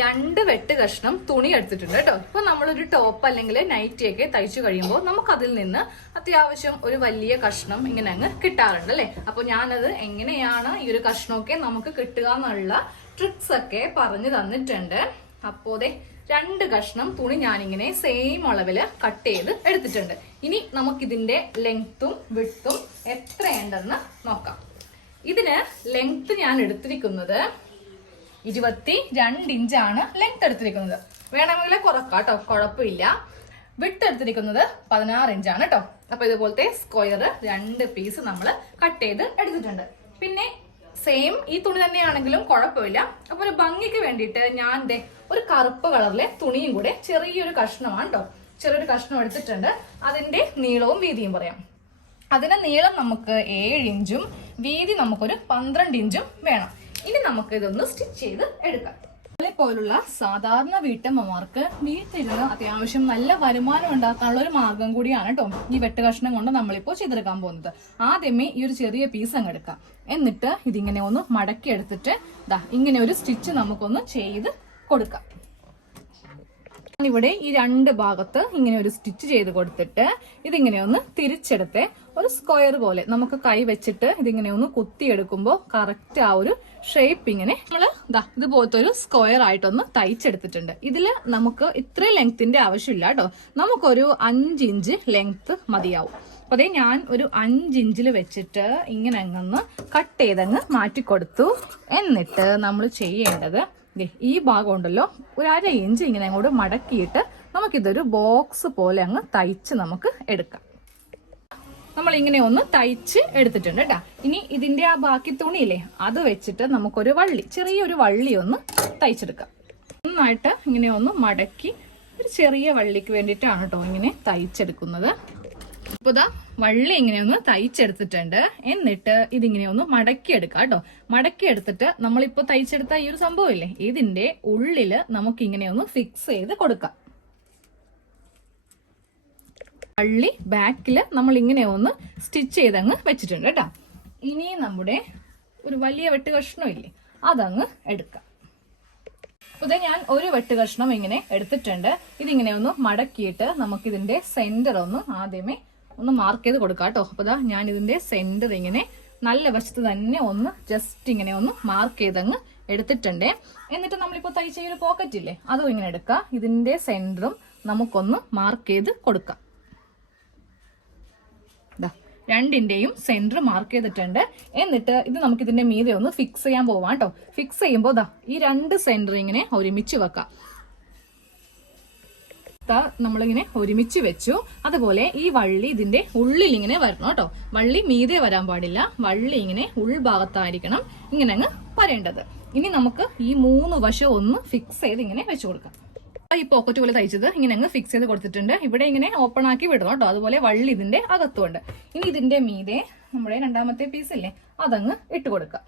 2 വെട്ട് കഷ്ണം തുണി എടുത്തിട്ടുണ്ട് കേട്ടോ. ഇപ്പൊ നമ്മളൊരു ടോപ്പ് അല്ലെങ്കിൽ നൈറ്റി ഒക്കെ തയ്ച്ചു കഴിയുമ്പോൾ നമുക്ക് അതിൽ നിന്ന് അത്യാവശ്യം ഒരു വലിയ കഷ്ണം ഇങ്ങനെ അങ്ങ് കിട്ടാറുണ്ട് അല്ലെ. അപ്പൊ ഞാനത് എങ്ങനെയാണ് ഈ ഒരു കഷ്ണമൊക്കെ നമുക്ക് കിട്ടുക എന്നുള്ള ട്രിക്സ് ഒക്കെ പറഞ്ഞു തന്നിട്ടുണ്ട്. അപ്പോ 2 കഷ്ണം തുണി ഞാനിങ്ങനെ സെയിം അളവില് കട്ട് ചെയ്ത് എടുത്തിട്ടുണ്ട്. ഇനി നമുക്കിതിന്റെ ലെങ്ത്തും വിഡ്ത്തും എത്രയുണ്ടെന്ന് നോക്കാം. ഇതിന് ലെങ്ത് ഞാൻ എടുത്തിരിക്കുന്നത് 22 ഇഞ്ചാണ് ലെങ്ത് എടുത്തിരിക്കുന്നത്. വേണമെങ്കിൽ കുറക്കാം കേട്ടോ, കുഴപ്പമില്ല. വിട്ട് എടുത്തിരിക്കുന്നത് 16 ഇഞ്ചാണ് കേട്ടോ. അപ്പൊ ഇതുപോലത്തെ സ്ക്വയർ 2 പീസ് നമ്മൾ കട്ട് ചെയ്ത് എടുത്തിട്ടുണ്ട്. പിന്നെ സെയിം ഈ തുണി തന്നെയാണെങ്കിലും കുഴപ്പമില്ല. അപ്പൊ ഒരു ഭംഗിക്ക് വേണ്ടിയിട്ട് ഞാൻ ഒരു കറുപ്പ് കളറിലെ തുണിയും കൂടെ ചെറിയൊരു കഷ്ണമാണ് കേട്ടോ, ചെറിയൊരു കഷ്ണം എടുത്തിട്ടുണ്ട്. അതിന്റെ നീളവും വീതിയും പറയാം. അതിന്റെ നീളം നമുക്ക് 7 ഇഞ്ചും വീതി നമുക്കൊരു 12 ഇഞ്ചും വേണം. ഇനി നമുക്ക് ഇതൊന്ന് സ്റ്റിച്ച് ചെയ്ത് എടുക്കാം. പോലുള്ള സാധാരണ വീട്ടമ്മമാർക്ക് വീട്ടിലിരുന്ന് അത്യാവശ്യം നല്ല വരുമാനം ഉണ്ടാക്കാനുള്ള ഒരു മാർഗം കൂടിയാണ് കേട്ടോ ഈ വെട്ടുകഷ്ണം കൊണ്ട് നമ്മളിപ്പോ ചെയ്തെടുക്കാൻ പോകുന്നത്. ആദ്യമേ ഈ ഒരു ചെറിയ പീസ് അങ്ങ് എടുക്കാം. എന്നിട്ട് ഇതിങ്ങനെ ഒന്ന് മടക്കി എടുത്തിട്ട് ഇങ്ങനെ ഒരു സ്റ്റിച്ച് നമുക്കൊന്ന് ചെയ്ത് കൊടുക്കാം. ഇവിടെ ഈ 2 ഭാഗത്ത് ഇങ്ങനെ ഒരു സ്റ്റിച്ച് ചെയ്ത് കൊടുത്തിട്ട് ഇതിങ്ങനെ ഒന്ന് തിരിച്ചെടുത്ത് ഒരു സ്ക്വയർ പോലെ നമുക്ക് കൈ വെച്ചിട്ട് ഇതിങ്ങനെ ഒന്ന് കുത്തിയെടുക്കുമ്പോൾ കറക്റ്റ് ആ ഒരു ഷേപ്പ് ഇങ്ങനെ നമ്മള് ഇതുപോലത്തെ ഒരു സ്ക്വയർ ആയിട്ടൊന്ന് തയ്ച്ചെടുത്തിട്ടുണ്ട്. ഇതില് നമുക്ക് ഇത്രയും ലെങ്ത്തിന്റെ ആവശ്യമില്ല കേട്ടോ, നമുക്കൊരു 5 ഇഞ്ച് ലെങ്ത് മതിയാവും. അപ്പൊ ഞാൻ ഒരു 5 ഇഞ്ചിൽ വെച്ചിട്ട് ഇങ്ങനെ അങ്ങ് കട്ട് ചെയ്തങ്ങ് മാറ്റിക്കൊടുത്തു. എന്നിട്ട് നമ്മൾ ചെയ്യേണ്ടത് ഈ ഭാഗം ഉണ്ടല്ലോ, ഒരു 1/2 ഇഞ്ച് ഇങ്ങനെ അങ്ങോട്ട് മടക്കിയിട്ട് നമുക്കിതൊരു ബോക്സ് പോലെ അങ്ങ് തയ്ച്ച് നമുക്ക് എടുക്കാം. നമ്മൾ ഇങ്ങനെ ഒന്ന് തയ്ച്ച് എടുത്തിട്ടുണ്ട് കേട്ടാ. ഇനി ഇതിന്റെ ആ ബാക്കി തുണിയില്ലേ അത് വെച്ചിട്ട് നമുക്കൊരു ചെറിയൊരു വള്ളി ഒന്ന് തയ്ച്ചെടുക്കാം. നന്നായിട്ട് ഇങ്ങനെ ഒന്ന് മടക്കി ഒരു ചെറിയ വള്ളിക്ക് വേണ്ടിയിട്ടാണ് കേട്ടോ ഇങ്ങനെ തയ്ച്ചെടുക്കുന്നത്. ഇപ്പൊ വള്ളി ഇങ്ങനെ ഒന്ന് തയ്ച്ചെടുത്തിട്ടുണ്ട്. എന്നിട്ട് ഇതിങ്ങനെ ഒന്ന് മടക്കി എടുക്കാം കേട്ടോ. മടക്കി എടുത്തിട്ട് നമ്മളിപ്പോ തയ്ച്ചെടുത്ത ഈ ഒരു സംഭവം ഇല്ലേ, ഇതിന്റെ ഉള്ളില് നമുക്ക് ഇങ്ങനെ ഒന്ന് ഫിക്സ് ചെയ്ത് കൊടുക്കാം. വള്ളി ബാക്കില് നമ്മൾ ഇങ്ങനെ ഒന്ന് സ്റ്റിച്ച് ചെയ്തങ്ങ് വെച്ചിട്ടുണ്ട് കേട്ടോ. ഇനി നമ്മുടെ ഒരു വലിയ വെട്ട് കഷ്ണം ഇല്ലേ അതങ്ങ് എടുക്കാം. അപ്പൊ ഞാൻ ഒരു വെട്ട് കഷ്ണം ഇങ്ങനെ എടുത്തിട്ടുണ്ട്. ഇതിങ്ങനെ ഒന്ന് മടക്കിയിട്ട് നമുക്കിതിന്റെ സെന്റർ ഒന്ന് ആദ്യമേ ഒന്ന് മാർക്ക് ചെയ്ത് കൊടുക്കാം കേട്ടോ. അപ്പൊ ഞാൻ ഇതിന്റെ സെന്റർ ഇങ്ങനെ നല്ല വശത്ത് തന്നെ ഒന്ന് ജസ്റ്റ് ഇങ്ങനെ ഒന്ന് മാർക്ക് ചെയ്തങ്ങ് എടുത്തിട്ടുണ്ട്. എന്നിട്ട് നമ്മളിപ്പോ തയ്ച്ച ഒരു പോക്കറ്റ് ഇല്ലേ അതും ഇങ്ങനെ എടുക്കാം. ഇതിന്റെ സെന്ററും നമുക്കൊന്ന് മാർക്ക് ചെയ്ത് കൊടുക്കാം. രണ്ടിന്റെയും സെന്റർ മാർക്ക് ചെയ്തിട്ടുണ്ട്. എന്നിട്ട് ഇത് നമുക്ക് ഇതിന്റെ മീതെ ഒന്ന് ഫിക്സ് ചെയ്യാൻ പോവാം കേട്ടോ. ഫിക്സ് ചെയ്യുമ്പോൾ ഈ 2 സെന്റർ ഇങ്ങനെ ഒരുമിച്ച് വെക്കാം. നമ്മളിങ്ങനെ ഒരുമിച്ച് വെച്ചു. അതുപോലെ ഈ വള്ളി ഇതിന്റെ ഉള്ളിൽ ഇങ്ങനെ വരണം കേട്ടോ. വള്ളി മീതെ വരാൻ പാടില്ല, വള്ളി ഇങ്ങനെ ഉൾഭാഗത്തായിരിക്കണം ഇങ്ങനെ അങ്ങ് വരേണ്ടത്. ഇനി നമുക്ക് ഈ 3 വശം ഒന്ന് ഫിക്സ് ചെയ്ത് ഇങ്ങനെ വെച്ചു കൊടുക്കാം. ഈ പോക്കറ്റ് പോലെ തയ്ച്ചത് ഇങ്ങനെ അങ്ങ് ഫിക്സ് ചെയ്ത് കൊടുത്തിട്ടുണ്ട്. ഇവിടെ ഇങ്ങനെ ഓപ്പൺ ആക്കി വിടണം കേട്ടോ. അതുപോലെ വള്ളി ഇതിന്റെ അകത്തുണ്ട്. ഇനി ഇതിന്റെ മീതെ നമ്മുടെ 2ാമത്തെ പീസ് ഇല്ലേ അതങ്ങ് ഇട്ട് കൊടുക്കാം.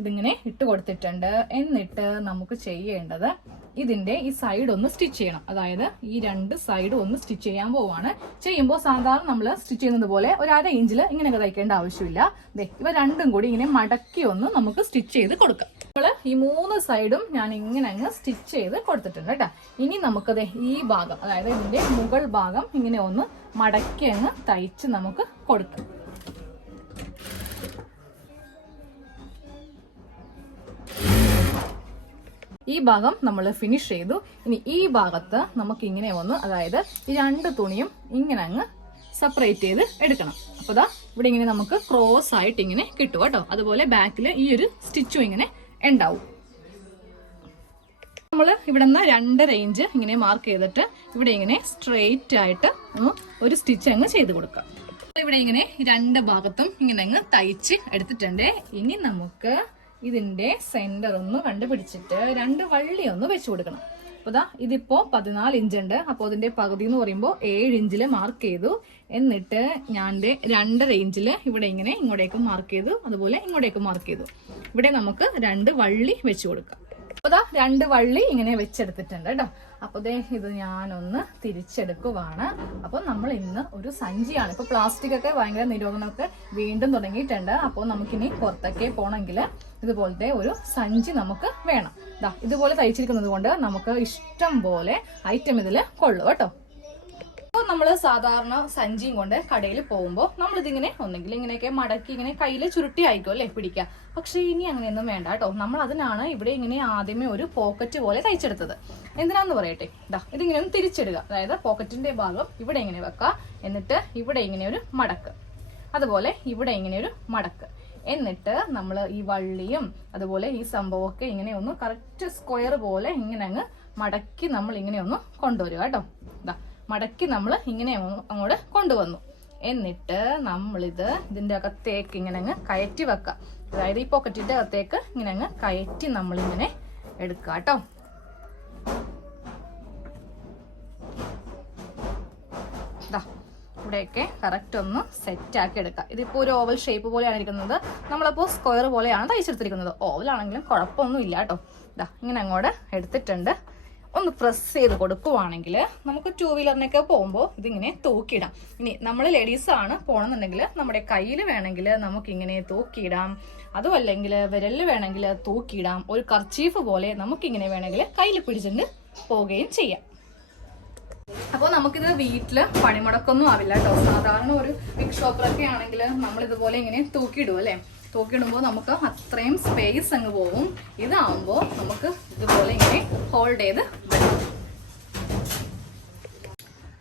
ഇതിങ്ങനെ ഇട്ട് കൊടുത്തിട്ടുണ്ട്. എന്നിട്ട് നമുക്ക് ചെയ്യേണ്ടത് ഇതിന്റെ ഈ സൈഡ് ഒന്ന് സ്റ്റിച്ച് ചെയ്യണം. അതായത് ഈ 2 സൈഡും ഒന്ന് സ്റ്റിച്ച് ചെയ്യാൻ പോവാണ്. ചെയ്യുമ്പോൾ സാധാരണ നമ്മൾ സ്റ്റിച്ച് ചെയ്യുന്നത് പോലെ ഒരു 1/2 ഇഞ്ചിൽ ഇങ്ങനെയൊക്കെ തയ്ക്കേണ്ട ആവശ്യമില്ല. ഇവ രണ്ടും കൂടി ഇങ്ങനെ മടക്കി ഒന്ന് നമുക്ക് സ്റ്റിച്ച് ചെയ്ത് കൊടുക്കാം. നമ്മൾ ഈ 3 സൈഡും ഞാൻ ഇങ്ങനെ അങ്ങ് സ്റ്റിച്ച് ചെയ്ത് കൊടുത്തിട്ടുണ്ട് കേട്ടോ. ഇനി നമുക്കത് ഈ ഭാഗം, അതായത് ഇതിന്റെ മുകൾ ഭാഗം ഇങ്ങനെ ഒന്ന് മടക്കി അങ്ങ് തയ്ച്ച് നമുക്ക് കൊടുക്കാം. ഈ ഭാഗം നമ്മൾ ഫിനിഷ് ചെയ്തു. ഇനി ഈ ഭാഗത്ത് നമുക്ക് ഇങ്ങനെ ഒന്ന്, അതായത് ഈ 2 തുണിയും ഇങ്ങനെ അങ്ങ് സെപ്പറേറ്റ് ചെയ്ത് എടുക്കണം. അപ്പൊ ഇവിടെ ഇങ്ങനെ നമുക്ക് ക്രോസ് ആയിട്ട് ഇങ്ങനെ കിട്ടും കേട്ടോ. അതുപോലെ ബാക്കിൽ ഈ ഒരു സ്റ്റിച്ചും ഇങ്ങനെ ഉണ്ടാവും. നമ്മൾ ഇവിടെ നിന്ന് 2.5 ഇഞ്ച് ഇങ്ങനെ മാർക്ക് ചെയ്തിട്ട് ഇവിടെ ഇങ്ങനെ സ്ട്രെയിറ്റ് ആയിട്ട് ഒരു സ്റ്റിച്ച് അങ്ങ് ചെയ്ത് കൊടുക്കാം. ഇവിടെ ഇങ്ങനെ 2 ഭാഗത്തും ഇങ്ങനെ അങ്ങ് തയ്ച്ച് എടുത്തിട്ടുണ്ട്. ഇനി നമുക്ക് ഇതിന്റെ സെന്റർ ഒന്ന് കണ്ടുപിടിച്ചിട്ട് 2 വള്ളി ഒന്ന് വെച്ചു കൊടുക്കണം. അപ്പൊ ഇതിപ്പോ 14 ഇഞ്ച് ഉണ്ട്. അപ്പൊ അതിന്റെ പകുതി എന്ന് പറയുമ്പോൾ 7 ഇഞ്ചില് മാർക്ക് ചെയ്തു. എന്നിട്ട് ഞാൻ 2.5 ഇഞ്ചില് ഇവിടെ ഇങ്ങനെ ഇങ്ങോട്ടേക്കും മാർക്ക് ചെയ്തു, അതുപോലെ ഇങ്ങോട്ടേക്കും മാർക്ക് ചെയ്തു. ഇവിടെ നമുക്ക് 2 വള്ളി വെച്ചു കൊടുക്കാം. അപ്പൊ 2 വള്ളി ഇങ്ങനെ വെച്ചെടുത്തിട്ടുണ്ട് കേട്ടോ. അപ്പൊ ഇത് ഞാനൊന്ന് തിരിച്ചെടുക്കുവാണ്. അപ്പൊ നമ്മൾ ഇന്ന് ഒരു സഞ്ചിയാണ്. ഇപ്പൊ പ്ലാസ്റ്റിക് ഒക്കെ ഭയങ്കര നിരോധനമൊക്കെ വീണ്ടും തുടങ്ങിയിട്ടുണ്ട്. അപ്പോൾ നമുക്കിനി പുറത്തൊക്കെ പോകണമെങ്കിൽ ഇതുപോലത്തെ ഒരു സഞ്ചി നമുക്ക് വേണം. ഇതുപോലെ തയ്ച്ചിരിക്കുന്നത് കൊണ്ട് നമുക്ക് ഇഷ്ടം പോലെ ഐറ്റം ഇതിൽ കൊള്ളു കേട്ടോ. അപ്പോൾ നമ്മൾ സാധാരണ സഞ്ചിയും കൊണ്ട് കടയിൽ പോകുമ്പോൾ നമ്മളിതിങ്ങനെ ഒന്നെങ്കിൽ ഇങ്ങനെയൊക്കെ മടക്കി ഇങ്ങനെ കയ്യിൽ ചുരുട്ടി ആയിക്കോ അല്ലേ പിടിക്കുക. പക്ഷെ ഇനി അങ്ങനെയൊന്നും വേണ്ട കേട്ടോ. നമ്മൾ അതിനാണ് ഇവിടെ ഇങ്ങനെ ആദ്യമേ ഒരു പോക്കറ്റ് പോലെ തയ്ച്ചെടുത്തത്. എന്തിനാന്ന് പറയട്ടെ, ഇതിങ്ങനെ ഒന്ന് തിരിച്ചിടുക. അതായത് പോക്കറ്റിന്റെ ഭാഗം ഇവിടെ ഇങ്ങനെ വെക്കുക, എന്നിട്ട് ഇവിടെ ഇങ്ങനെ ഒരു മടക്ക്, അതുപോലെ ഇവിടെ ഇങ്ങനെ ഒരു മടക്ക്, എന്നിട്ട് നമ്മൾ ഈ വള്ളിയും അതുപോലെ ഈ സംഭവമൊക്കെ ഇങ്ങനെ ഒന്ന് കറക്റ്റ് സ്ക്വയർ പോലെ ഇങ്ങനെ അങ്ങ് മടക്കി നമ്മൾ ഇങ്ങനെ ഒന്ന് കൊണ്ടുവരിക കേട്ടോ. മടക്കി നമ്മൾ ഇങ്ങനെ അങ്ങോട്ട് കൊണ്ടുവന്നു. എന്നിട്ട് ഇതിന്റെ അകത്തേക്ക് ഇങ്ങനെ അങ്ങ് കയറ്റി വെക്കാം. അതായത് ഈ പോക്കറ്റിന്റെ അകത്തേക്ക് ഇങ്ങനെ അങ്ങ് കയറ്റി നമ്മളിങ്ങനെ എടുക്കുക കേട്ടോ. ഇവിടെയൊക്കെ കറക്റ്റ് ഒന്ന് സെറ്റ് ആക്കി എടുക്കാം. ഇതിപ്പോ ഒരു ഓവൽ ഷേപ്പ് പോലെയാണ് ഇരിക്കുന്നത്. നമ്മളപ്പോ സ്ക്വയർ പോലെയാണ് തയ്ച്ചെടുത്തിരിക്കുന്നത്. ഓവൽ ആണെങ്കിലും കുഴപ്പമൊന്നും ഇല്ല കേട്ടോ. ഇങ്ങനെ അങ്ങോട്ട് എടുത്തിട്ടുണ്ട്. ഒന്ന് പ്രസ് ചെയ്ത് കൊടുക്കുവാണെങ്കിൽ നമുക്ക് 2 വീലറിനൊക്കെ പോകുമ്പോൾ ഇതിങ്ങനെ തൂക്കിയിടാം. ഇനി നമ്മൾ ലേഡീസ് ആണ് പോകണമെന്നുണ്ടെങ്കിൽ നമ്മുടെ കയ്യിൽ വേണമെങ്കിൽ നമുക്കിങ്ങനെ തൂക്കിയിടാം. അതും അല്ലെങ്കിൽ വിരലിൽ വേണമെങ്കിൽ തൂക്കിയിടാം. ഒരു കർച്ചീഫ് പോലെ നമുക്കിങ്ങനെ വേണമെങ്കിൽ കയ്യിൽ പിടിച്ചിട്ട് പോവുകയും ചെയ്യാം. അപ്പോൾ നമുക്കിത് വീട്ടില് പണിമുടക്കൊന്നും ആവില്ല കേട്ടോ. സാധാരണ ഒരു ബിഗ് ഷോപ്പിലൊക്കെ ആണെങ്കിൽ നമ്മൾ ഇതുപോലെ ഇങ്ങനെ തൂക്കിയിടും അല്ലേ. തൂക്കിയിടുമ്പോൾ നമുക്ക് അത്രയും സ്പേസ് അങ്ങ് പോകും. ഇതാവുമ്പോൾ നമുക്ക് ഇതുപോലെ ഇങ്ങനെ ഹോൾഡ് ചെയ്ത് വെക്കാം.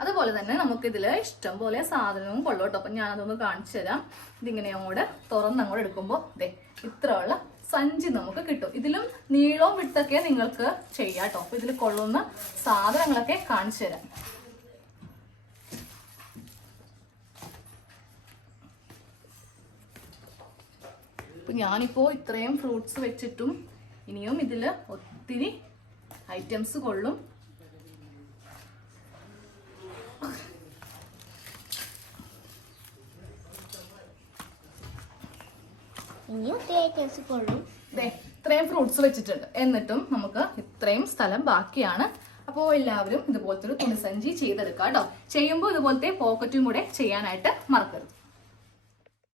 അതുപോലെ തന്നെ നമുക്കിതിൽ ഇഷ്ടം പോലെ സാധനവും കൊള്ളു കേട്ടോ. അപ്പം ഞാനതൊന്ന് കാണിച്ചു തരാം. ഇതിങ്ങനെ അങ്ങോട്ട് തുറന്നങ്ങോട്ട് എടുക്കുമ്പോൾ ഇത്രയുള്ള സഞ്ചി നമുക്ക് കിട്ടും. ഇതിലും നീളവും വിട്ടൊക്കെ നിങ്ങൾക്ക് ചെയ്യാം കേട്ടോ. അപ്പൊ ഇതിൽ കൊള്ളുന്ന സാധനങ്ങളൊക്കെ കാണിച്ചു തരാം. ഇപ്പൊ ഞാനിപ്പോ ഇത്രയും ഫ്രൂട്ട്സ് വെച്ചിട്ടും ഇനിയും ഇതിൽ ഒത്തിരി ഐറ്റംസ് കൊള്ളും. ഇത്രയും ഫ്രൂട്ട്സ് വെച്ചിട്ടുണ്ട്. എന്നിട്ടും നമുക്ക് ഇത്രയും സ്ഥലം ബാക്കിയാണ്. അപ്പോൾ എല്ലാവരും ഇതുപോലത്തെ ഒരു തുണിസഞ്ചി ചെയ്തെടുക്കാം കേട്ടോ. ചെയ്യുമ്പോൾ ഇതുപോലത്തെ പോക്കറ്റും കൂടെ ചെയ്യാനായിട്ട് മറക്കരുത്.